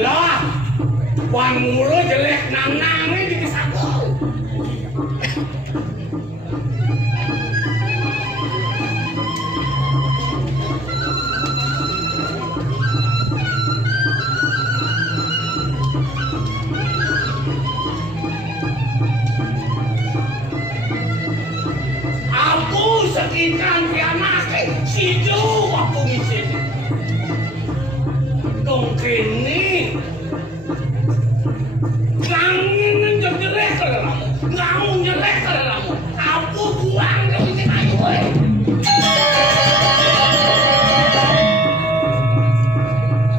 lah. Wan mulu jelek nang-nangnya di kesakul. Aku sekitar pianake sido waktu ngisi. Dong kini langin jelek kalau kamu jelek kalau aku buang ke sini ayo.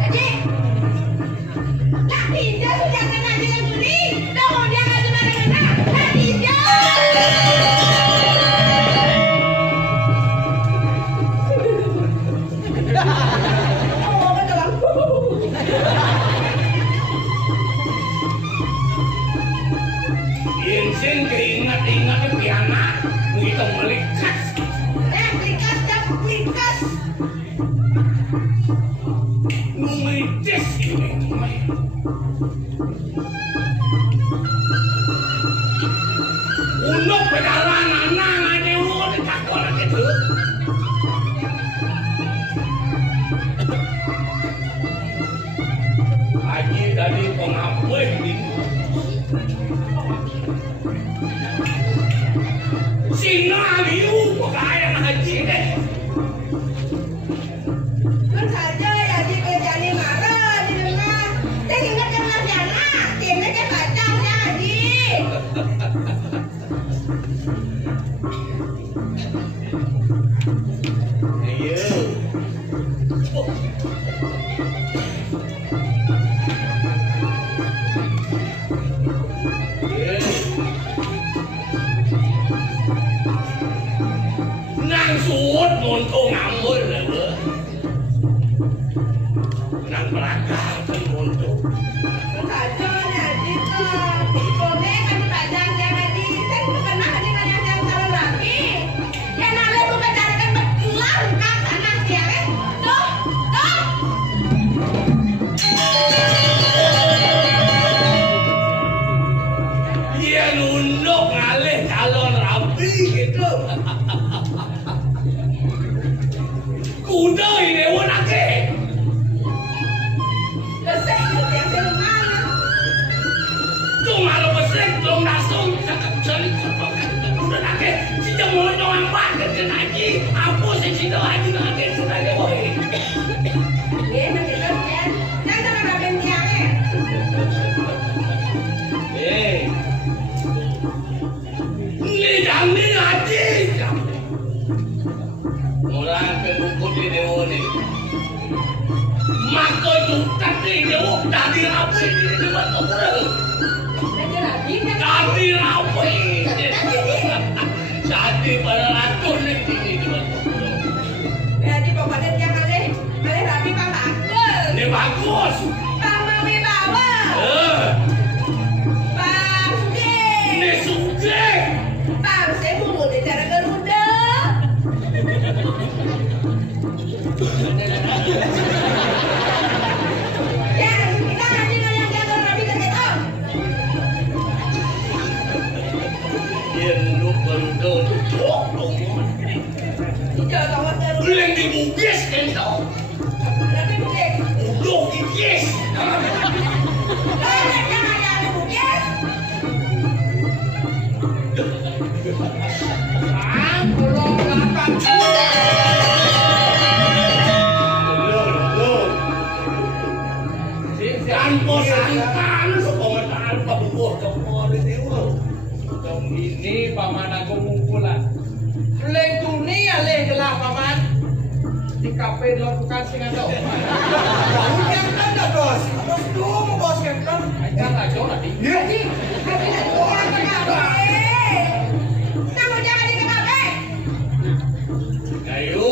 Adik, nak pindah sudah kena dengan beli, dong dia nggak sembarangan, nak pindah. Insin keingat-ingat piana, begitu melikas. Likas dah, likas. Numitis ini. Untuk perjalanan aja udah takut gitu. Haji dari pengapuh ini. Sina liu kaya haji deh. Kan saja ya di kerjaan ini marah di rumah. Saya ingat yang masih anak, kayaknya dia kacang ya Haji. Iya. Nang suốt môn cô ngắm môn là bữa. Nang belakang kan môn tu. Kan saja ya Haji tuh. Boleh kan kacang ya Haji. Saya bukan Haji kan yang calon lagi. Ya nale bukan carikan betulan kan anak dia kan. Tuh, tuh. Dia nunduk ngalih calon rapi gitu. Kuda ini wanake. Lesek itu yang di rumah. Cuma lo besek belum langsung cakap cari korban kuda nake. Sejak mulai doang banget kan haji. Apa sih cinta haji nake sebagai boy. Iya, nanti kan kan. Yang sama ramen tiangnya. Ini jangan haji. Mulai ke buku di dewa ni. Maka juta ni dewa dari rapi di dewa tu. Lagi lagi kan. Dari rapi. Jadi pada racun ni di dewa tu. Jadi pokoknya dia kali rapi Pak Bagel. Ini bagus. Pak Mawi Bawa. Pak Sude. Ini sudah. Pak saya mau di cara Garuda. Ya, kita nanti yang jaga rapi ke kita. Dia duduk baru duduk. Tidak tahu Garuda. Belum dibugis kan tau. Rapi bukit. Duduk dibugis. Jangan ada bukit. Belum dapat. Tanpa sangkaan sekometan pabuh kepala dewa. Dong ini paman aku ngumpulan. Leng tuni ya leng gelah paman. Di kafe dilakukan singa dong. Hujan kan dah bos. Bos dulu bos kan. Ajar aja nanti. Haji, Haji nak orang ke kafe. Tamu jangan di kafe. Ayo.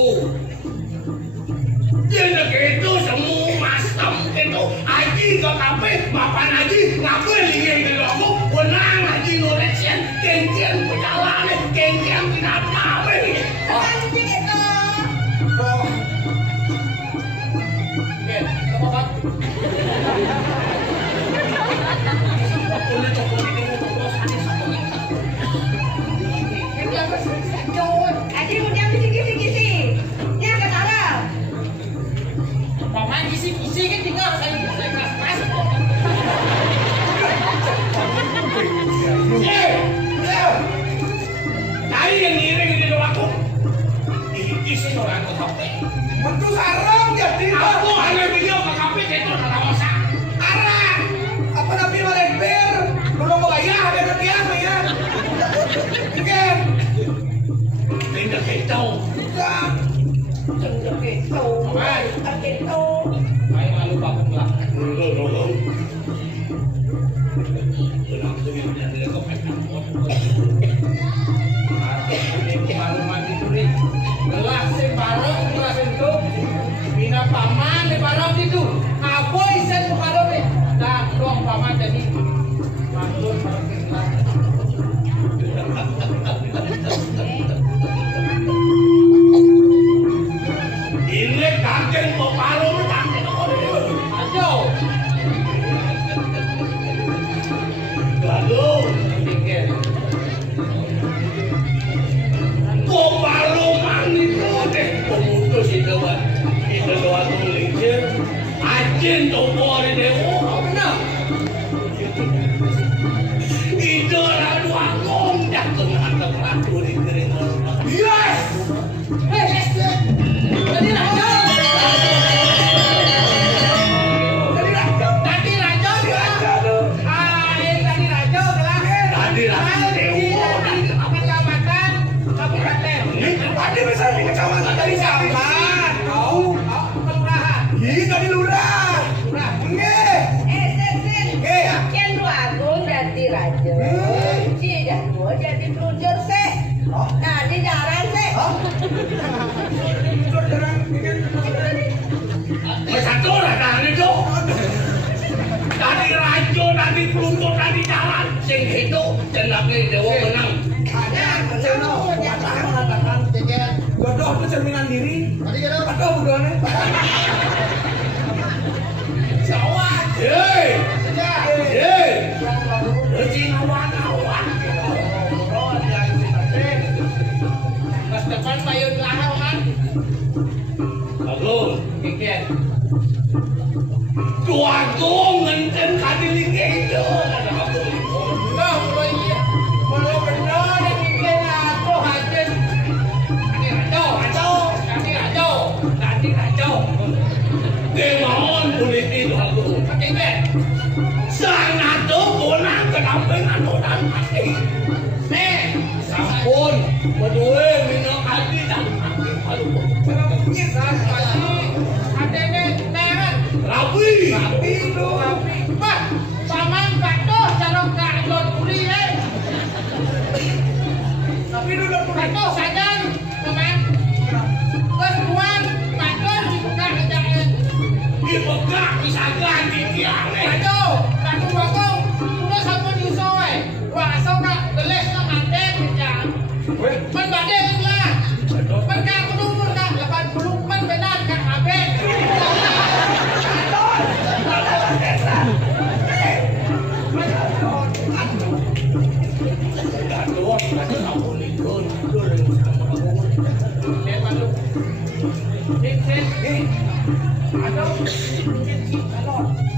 Dia nak itu semua masam itu. Haji ke kafe, mapan haji ngapain lagi ke aku? Wenang haji nuresin, kengkian berjalan, kengkian tidak apa. Kan begitu. Oke, kamu kan. sini orang ke kafe. Mentu sarang jadi Aku hanya video ke kafe itu ada masa. arah. Apa nabi malemper? Belum mau gaya ada rupiah ya. Kan? Tidak kita. Enggak. Sendok itu. Itu. Main malu banget lah. Belum. Kenapa yang jadi ke kafe? Baru mandi turi. Gelas sing bareng gelas itu. Bina paman di bareng itu. Apa isen bareng ni? Dah dong paman jadi. Mantul bareng gelas. Ini kakek kok palu kakek kok Ajo. lalu Pikir. kok palu mandi deh pemutus itu kan itu doa tulisnya ajin tuh boleh deh Benar. itu lah dua kong dah tengah-tengah tuh di kering yes Tadi raja. Tadi raja. Tadi raja telah. tadi lah dewa Kecamatan Kabupaten. tadi bisa di kecamatan dari siapa Kau kelurahan. ini tadi lurah nggak Sen. Yang lu agung jadi raja. Ci dah gua jadi pelunjur sih. Nah, di jalan sih. satu lah kan itu tadi rajo tadi peluntur tadi jalan sing itu jenenge dewa menang Jodoh itu cerminan diri. Aduh, bodohnya. jawab hei hei Rejing awan-awan Mas depan payun lahar kan? Agung Kikir. dua gong ngenten kadiling itu Loh, mulai iya. Mulai benar yang kikir aku hajin. Tadi raja. Demohon politik itu Agung Kikir. sangat tuh kunang kedampingan orang mati sampun berdua minum hati dan mati malu Adanya teran. rapi Pak, paman katuh calon kakak tuli tapi dulu katuh sajan, paman. Keruan katuh dibuka kerjaan. dibuka bisa ganti tiang Katuh bakong. Udah sama diuso Wah, asal nak beles nak mandek kerjaan. Man badek lah. Man kak kudu kak 80 man benar kak abek.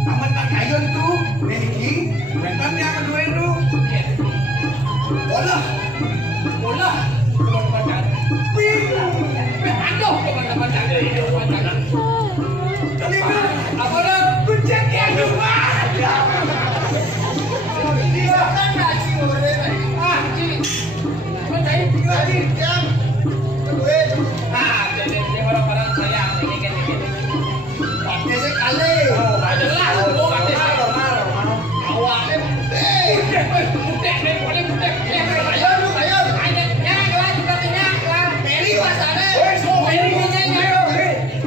aman tak kayon tuh Niki mentan yang kedua itu bola teman-teman aduh teman-teman ada ide wacana tapi apa dah pencet yang dua dia kan ngaji orang mencari lagi yang kedua jadi orang-orang saya ini biasa kali jelas awalnya putih ayo Meri wasane Meri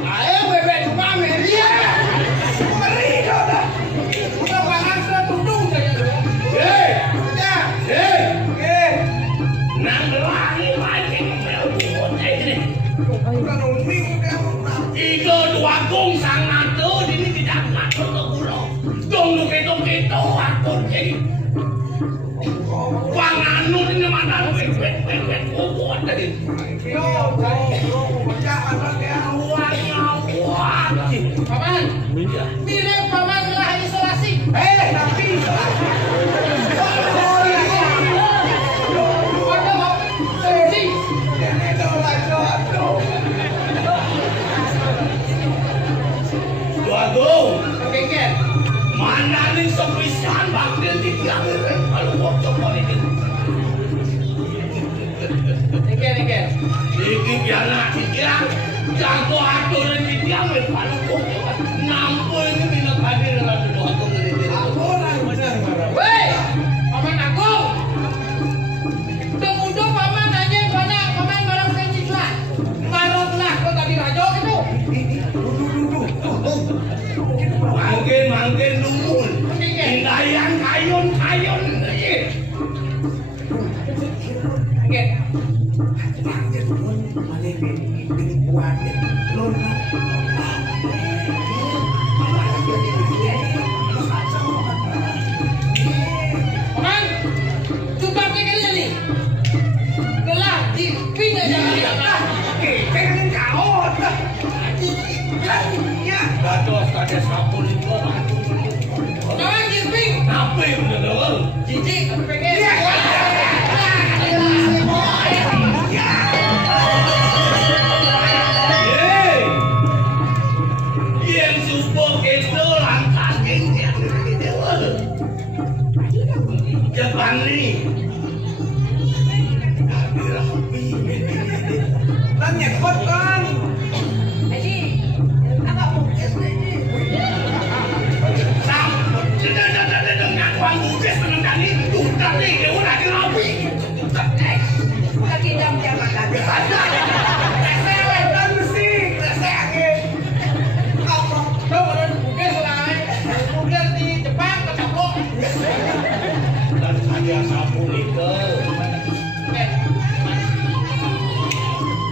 ayo bebek cuma Meri dah udah barang tudung saja nang lagi mancing itu dua gong sangat tuh ini tidak ngatur ke pulau dong lu keto aku jadi panganun ini mana wet kuat tadi Paman, mirip paman lah isolasi. tapi Solusi. Agung. Kengken. Mana nih sepisan bakal ditiang kalau bocok ini. Kengken. Iki piana ditiang, jago aturan ditiang kalau bocok. Nampol ini minat hadir dalam doa ini. Orang benar. Weh, Paman Agung. Tunggu Paman aja pada Paman barang sencicuan. Marotlah kau tadi rajo itu. Mangkin lumul. Indayan kayun. Oke. Paman, coba pikirnya nih. Gelah di pindah jangan. Pengen kaot. Ya, bados kada sapul itu. Paman giping. Apa yang bener? Jijik tapi pengen. Yang support itu langkakin yang dewa. Jepang nih. Tapi rapi. Tanya kotan. Haji, apa bukis ini? Sam, dengan uang bukis menentang ini. Tukar nih, dia udah dirapi. Lagi jam makan. Ada sapu nikel.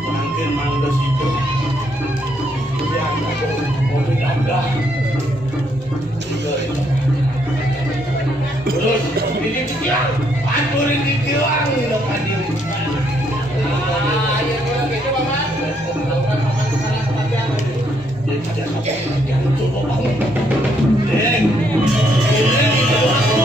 Mungkin mangga situ. Ya, mau pindah. Terus ini tiang, aturin di tiang lo hadir. Ya kalau gitu Paman. Lakukan Paman sekarang kematian. Jadi tidak sampai yang coba bangun. Deng, ini itu aku.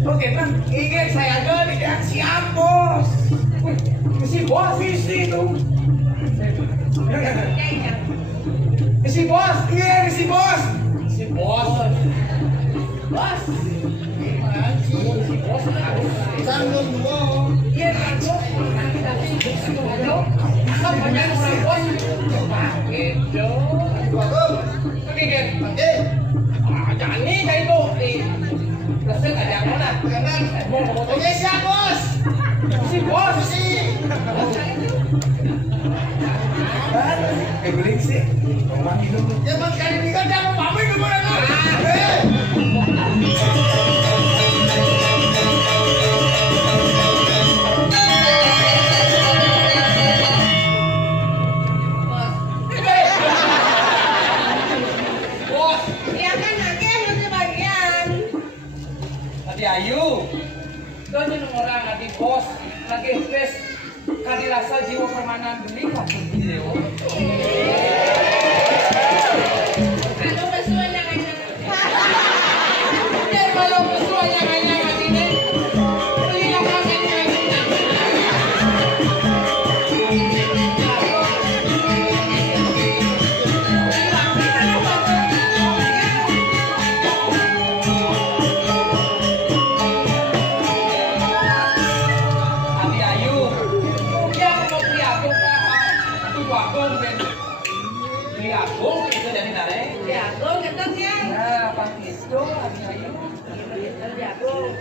Oke, Bang. Ingat saya ada tidak siap, Bos. Misi Bos visi itu. Misi Bos. Iya, misi Bos. Misi Bos. Bos. Misi Bos. Sanggup dong. Iya, Bos. Sampai orang Bos. Gitu. Oke, Gen. Oke. Jangan nih kayak itu. Lesek aja mana? Oke siap Bos. Si Bos sih. Beling sih. Orang minum. Jangan kali ini kan jangan pamit ke mana? Bos. Ya kan nanti harus bagian. Tadi Ayu, don jeneng orang adi Bos, lagi stres, kadi rasa jiwa permanen geni kakek video. Aduh kesuwen yang enak. Dia malu kesuai yang hanya ngasih ini. Beli yang kakek Adi Agung ben. Di Agung itu jadi nare. Di Agung ngeten yang. Nah, Pak Kisto ayo. Di Agung.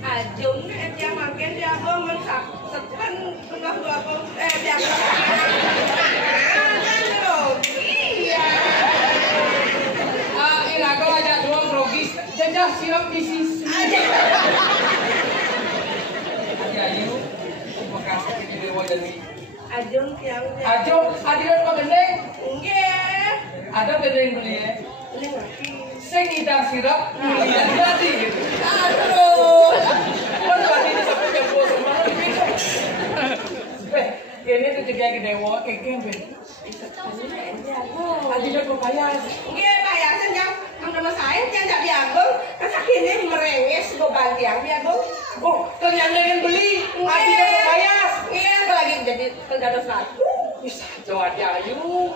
Ajung nih yang makin di Agung mensak sepan tengah dua Agung di Agung. Iya. Irago aja doang rogis. Jajah siap bisnis. Aja. Ayo. Makasih di dewa jadi. Ajung yang. Ajung, adiran Pak Gendeng. Nggih. Ada gendeng beli ya. Ini ngerti. Sing idang sirap mulia jadi gitu. Aduh. Kan berarti ini sampai jam 2 semalam gitu. Ini tuh juga dewa kekeng ben. Adiran kok kaya. Nggih, Pak Yasin yang nama saya yang tak diagung, kan sakitnya merengis go bantiang diagung. Oh, ternyata yang beli. Adiran kok kaya. Iya, lagi jadi tengah satu. Bisa jawab ayu.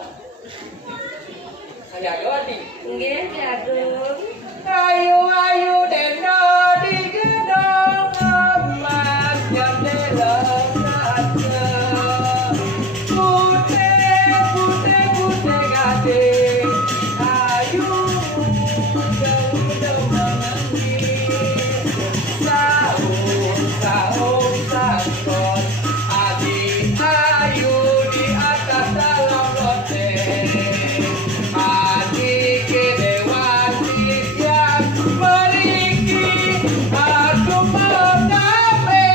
Saya ayo adi. Nggih, diagung. Ayu deno di gedong emas jendela kaca. Putih gade. Ayu jauh menangi. Sahur sangkot. Adi ayu di atas dalam loteng. Adik kedewati yang meriki aku mengape.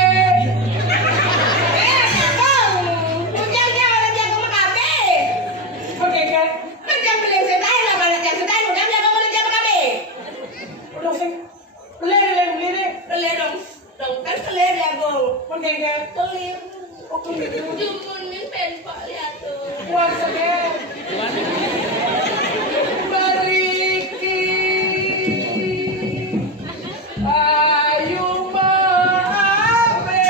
Hujannya orang jago makabe. Oke kan? Macam beli sedai lah, balik yang sedai udah jago orang jago makabe. Udah sih. Lele. Kele dong kan kele diagung. Oke kan? Kele. Jumun min pen Pak lihat tuh. Wah sekali. Meriki ayu mengape.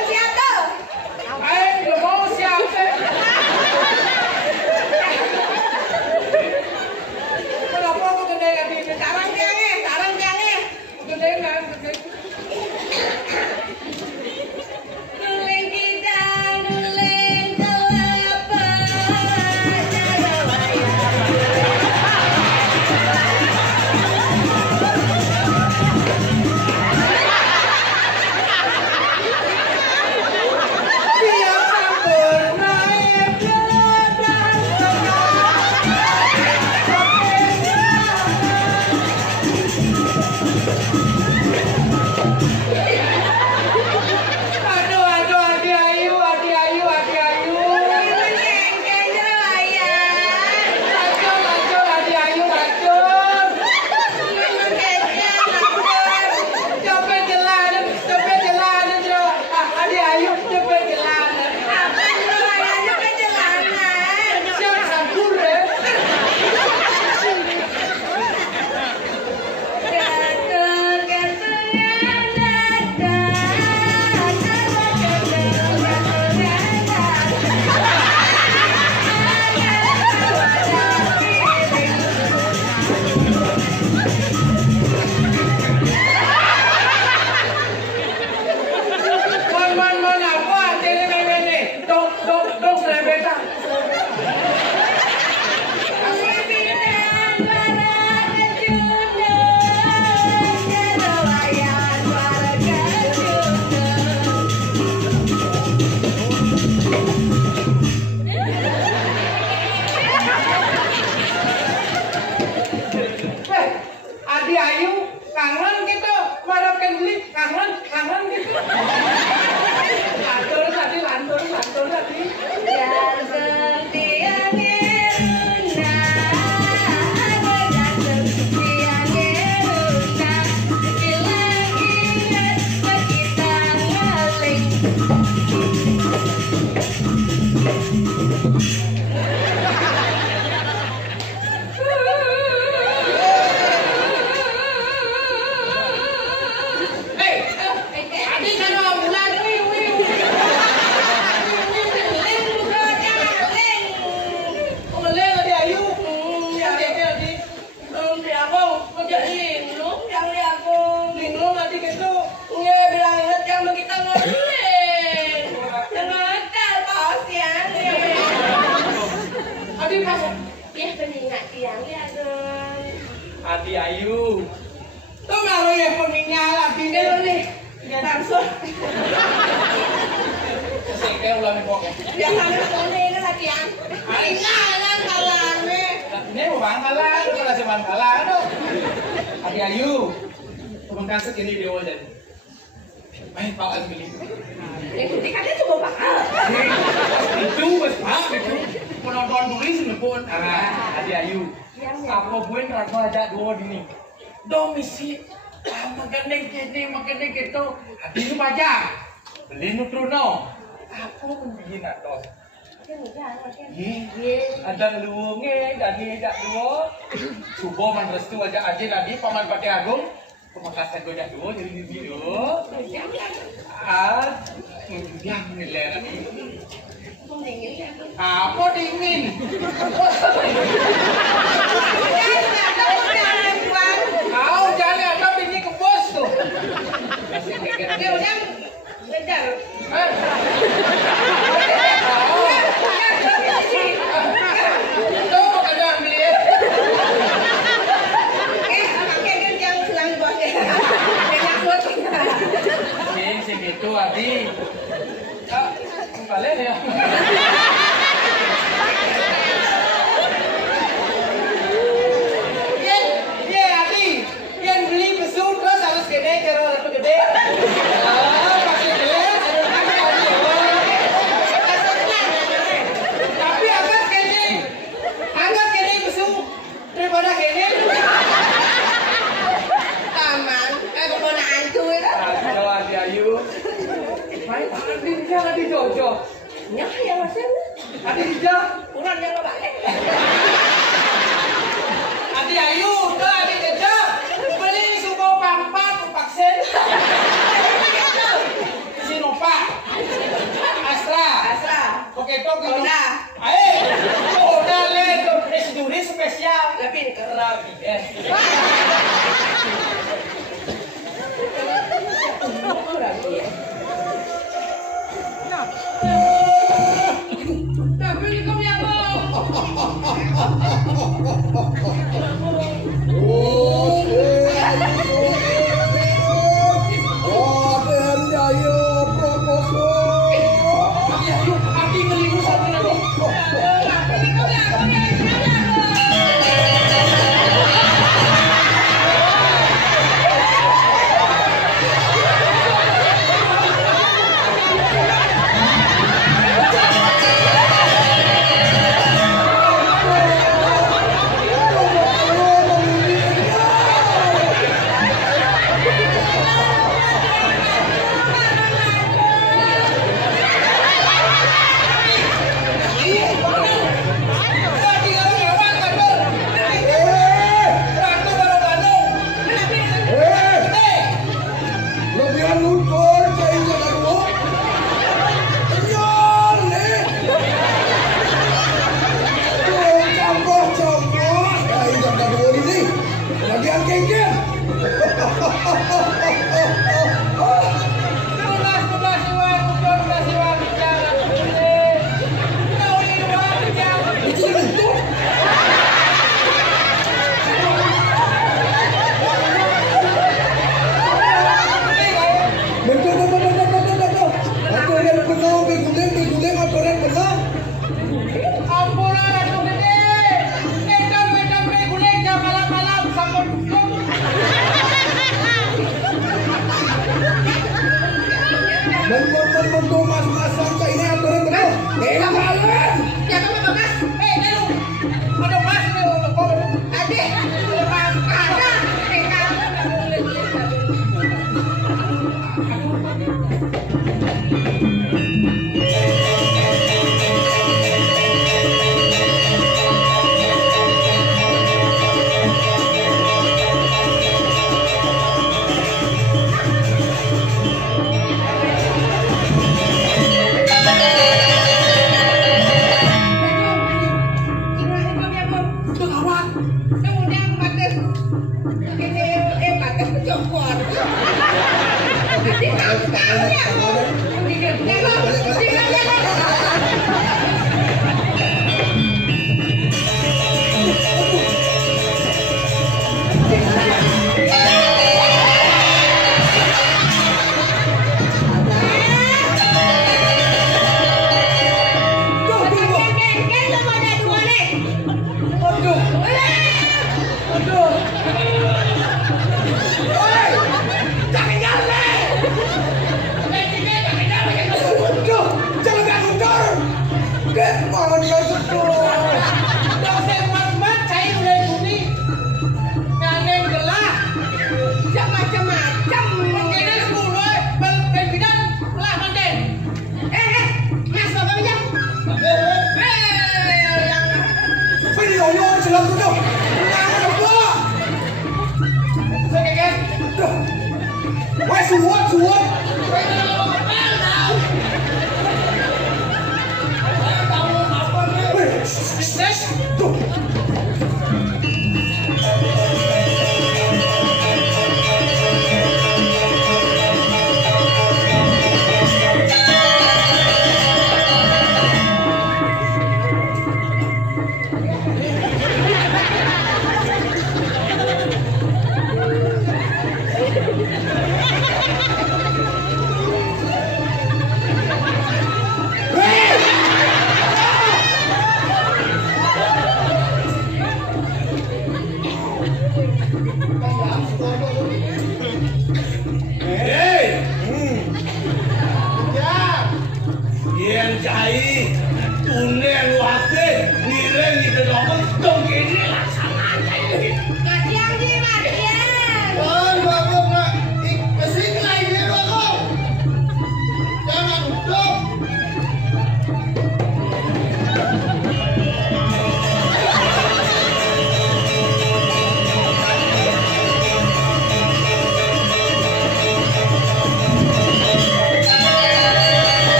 Siapa Adi Ayu, kangen gitu, marahkan beli, kangen gitu. Lantur tadi. Yang setiang iruna, yang setiang iruna, bila ingat kita ngaling. Adi sana bulan, Adi Ayu, Adi. Linglung Adi gitu. Adi pas. Adi Ayu. Tuh ngaruh ya peninggal Adi nih. Sehingga ulang kok. Ini bukan kalah, itu masih bukan kalah, aduh. Adi Ayu, teman segini dia aja. Main Pak Azmi. Itu wes Pak, itu penonton tulis pun. Adi Ayu, apa buat ragu aja dua ini. Domisi, makan gitu. Adi itu pajak, beli nutrono. Apa pun begini tos. Ada luwungnya, jadi tidak dua. Subuh man restu aja tadi paman Pati Agung. Pemakasan gue dua jadi di video. Yang nilai tadi. Apa dingin? Kau jangan ada ini ke bos tuh. Itu Adi. Kalian ya. Iya Adi. Yang beli besuk terus harus gede kalau harus gede. Pakai gelas. Tapi angkat gede besuk daripada gede. Taman, kena ancu itu. Halo Adi Ayu. Main Adi jangan dijojo. Nyah ya masih. Adi dijah. Kurang yang lo balik. Adi Ayu, tuh Adi dijah. Beli suku pampat vaksin. Sinovac. Astra. Oke, tok gitu. Ayo. Udah le, resduri spesial. Lebih ke Rabi. ke kejopor. Dikangkangnya kok. Suốt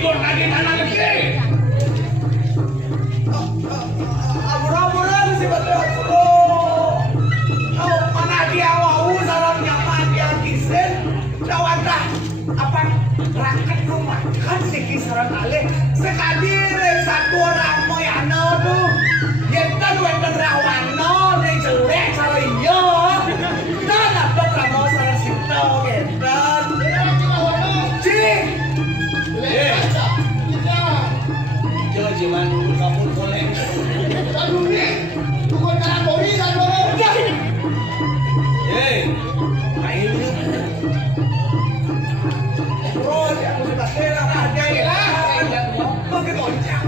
tidur lagi mana lagi? Abura-abura si Badro. Oh, mana dia wau salam nyaman dia kisen. Dawadah apa raket rumah kan si kisaran alih. Sekali satu orang moyano tuh. Yentan wenten rawano ning jelek saliyo. Dan dapat ramo sareng sinto gentan. Cing. Jangan kamu boleh. Aduh nih, bukan dalam bori kan bro. Main dulu. Bro, dia mesti tak kira ada ya. Bagi goncang.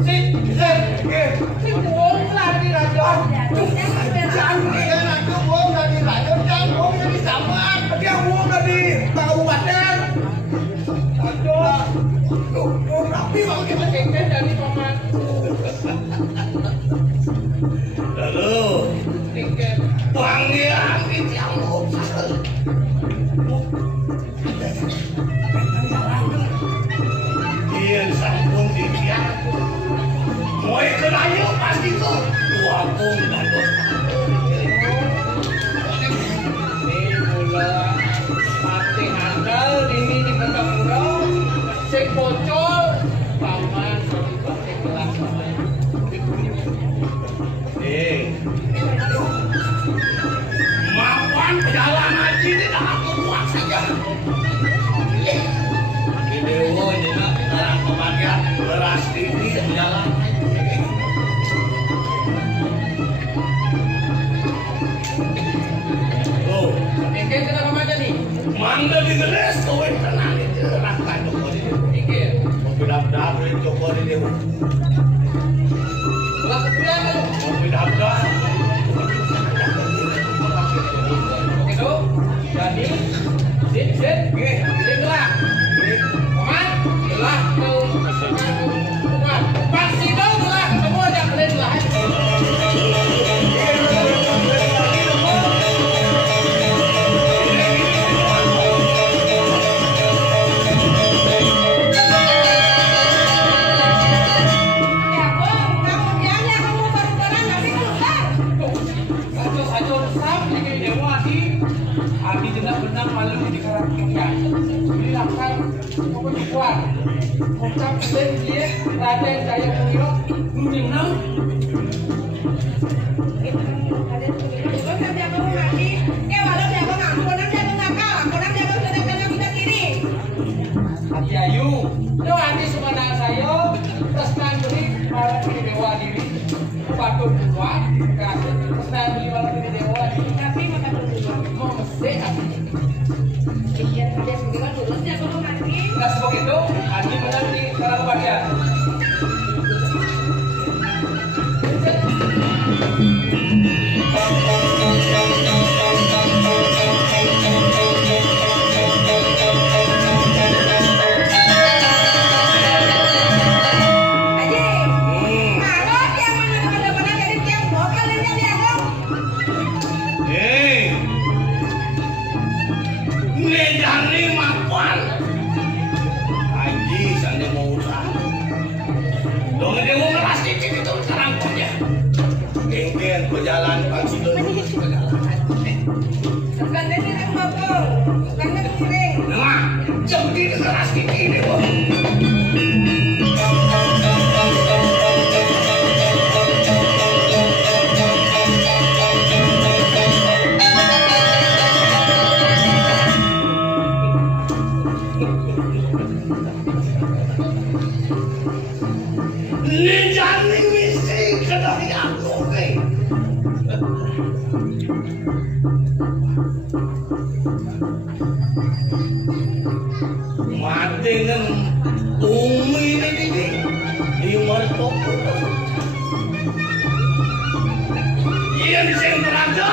Si buong lah di rajon. Jangan aku buong dari rajon, jangan buong dari Saman. Dia buong dari kabupaten. Rajon. Buong rapi mau kita kengken dari paman. Lalu Kengken. panggilan itu yang Iyan sampun dibiar. Mau kenanya pasti tuh 20 tahun. Ini mula mati handal ini di Pondokpuro. Sing bocor paman pakai gelas paman. Maafkan jalan haji tidak aku buat saja. Di Dewo juga sekarang kematian beras ini jalan haji. Oh, Kengken kenapa macam ni? mangga di gelas kowe tenang itu rakan Joko di Dewo. Kengken. Bedak-bedak Joko di Dewo. Belah kebulan tu. Bedak-bedak. Begitu. Jadi, sit. Kita gerak. Paman, gerak ke paman. Pasti dong gerak semua dah boleh gerak. Abi tidak benar malu di karakternya. Ini akan kuat. Ucap dan dia Raden Jaya Mulyo menang. Hati ayu, lo hati sebenarnya saya tersenang beli malam ini dewa diri. Patut kuat, kasih tersenang beli malam ini dewa diri. Tapi mata berdua mau mesej hati. Nah begitu, hati menang di dalam bagian. Nejani mapan. Haji sana mau usaha. Dong dia mau ngeras dikit itu sekarang punya. Kengken berjalan pagi dulu berjalan. Nah, jam di ngeras dikit ini bos. Nejani misi kedai aku nih. Mati dengan umi ini di martok. Iyan sing beraja,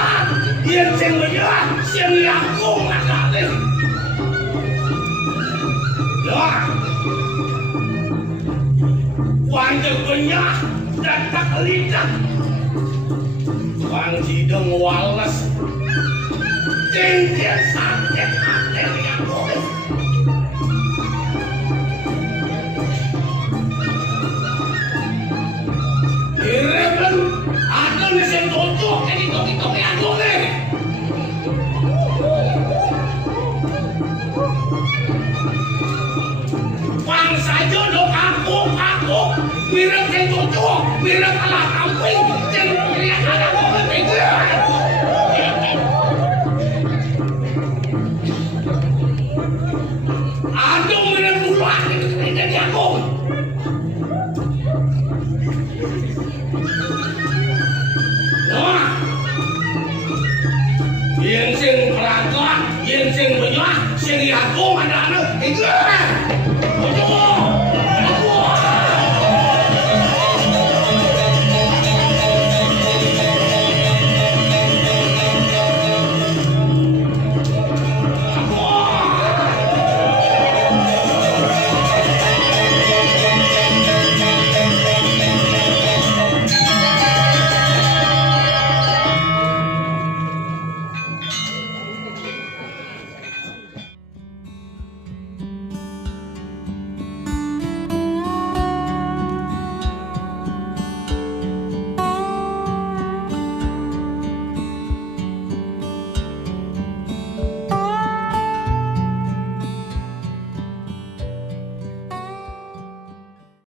iyan sing beja, sing yakung nakale. Dah. Wajah banyak dan tak lidah. Wang hidung walas. Tinggi sakit hati yang boleh. Direben ada mesin cocok yang ditok-ditok yang boleh. Wang saja dong aku. Mirip yang cocok, mirip kalah kambing. Jangan lihat anak boleh pegang. Aduh mirip ular itu jadi aku. Nah, yang sing perangkat, yang sing banyak, sing aku ada anak itu.